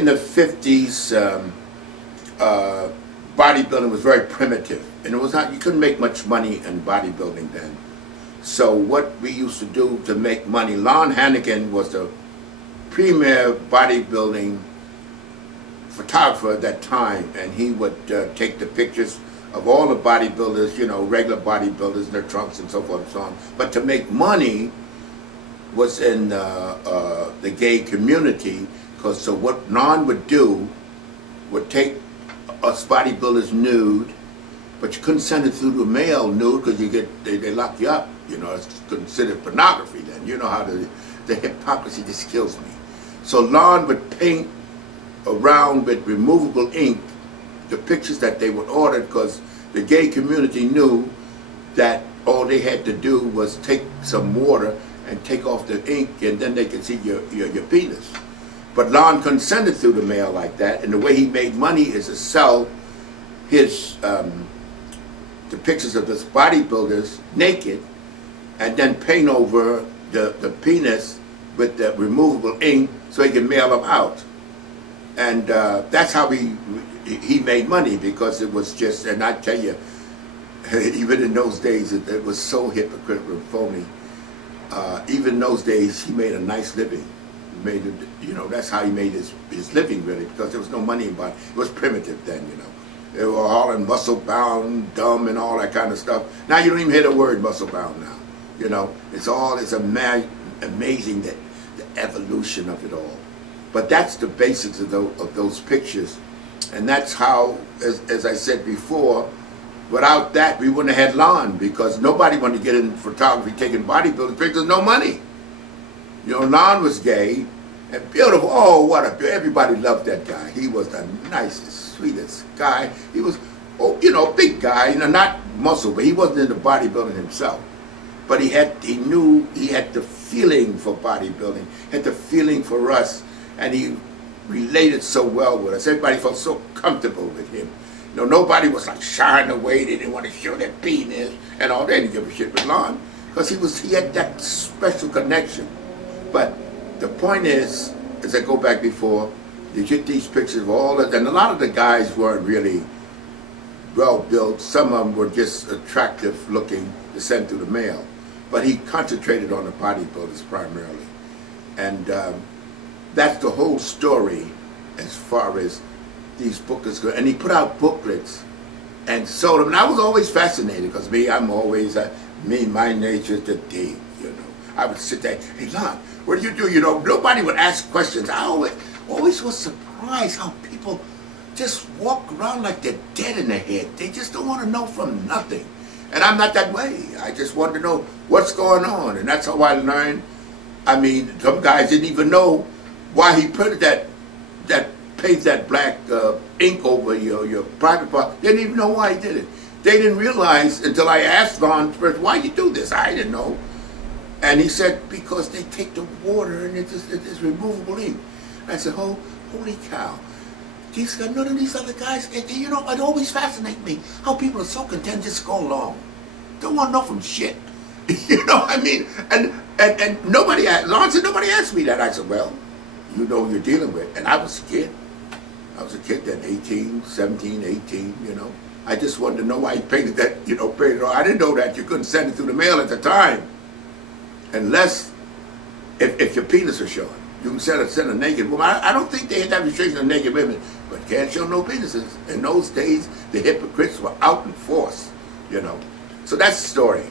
in the 50s, bodybuilding was very primitive, and it was not, you couldn't make much money in bodybuilding then. So what we used to do to make money, Lon Hannigan was the premier bodybuilding photographer at that time, and he would take the pictures of all the bodybuilders, you know, regular bodybuilders in their trunks and so forth and so on. But to make money was in the gay community, because so what Lon would do would take us bodybuilders nude, but you couldn't send it through the mail nude because you get they lock you up. You know, it's considered pornography then. You know how the hypocrisy just kills me. So Lon would paint around with removable ink the pictures that they would order, because the gay community knew that all they had to do was take some water and take off the ink, and then they could see your penis. But Lon couldn't send it through the mail like that, and the way he made money is to sell his the pictures of his bodybuilders naked, and then paint over the penis with the removable ink so he can mail them out. And that's how he made money, because it was just, and I tell you, even in those days, it was so hypocritical and phony. Even in those days, he made a nice living. He made it, you know, that's how he made his living, really, because there was no money in body. It was primitive then, you know. They were all in muscle bound, dumb, and all that kind of stuff. Now you don't even hear the word muscle bound now. You know, it's amazing that the evolution of it all. But that's the basics of those pictures, and that's how, as I said before, without that we wouldn't have had Lon, because nobody wanted to get in photography taking bodybuilding pictures. No money. You know, Lon was gay and beautiful. Oh, what a, everybody loved that guy. He was the nicest, sweetest guy. He was, oh, you know, big guy, you know, not muscle, but he wasn't into bodybuilding himself. But he knew he had the feeling for bodybuilding, had the feeling for us, and he related so well with us. Everybody felt so comfortable with him. You know, nobody was like shying away. They didn't want to show their penis and all. They didn't give a shit with Lon, because he had that special connection. But the point is, as I go back before, you get these pictures of all of them, and a lot of the guys weren't really well built. Some of them were just attractive looking to send through the mail. But he concentrated on the bodybuilders primarily. And that's the whole story as far as these booklets go. And he put out booklets and sold them. And I was always fascinated, because my nature is to dig, you know. I would sit there, hey, Lon, what do you do? You know, nobody would ask questions. I always was surprised how people just walk around like they're dead in the head. They just don't want to know from nothing. And I'm not that way. I just wanted to know what's going on. And that's how I learned. I mean, some guys didn't even know why he put paint that black ink over your private part. They didn't even know why he did it. They didn't realize until I asked Lon first, why you do this? I didn't know. And he said, because they take the water and it's removable ink. And I said, oh, holy cow. None of these other guys, you know, it always fascinates me how people are so content just to go along. Don't want to know from shit. You know what I mean? And nobody asked, Lon said, nobody asked me that. I said, well, you know who you're dealing with. And I was a kid. I was a kid then, 18, 17, 18, you know. I just wanted to know why he painted that, you know, painted it all. I didn't know that you couldn't send it through the mail at the time. Unless, if your penis was showing. You can send a naked woman. I don't think they had that restriction on naked women, but can't show no penises. In those days, the hypocrites were out in force, you know. So that's the story.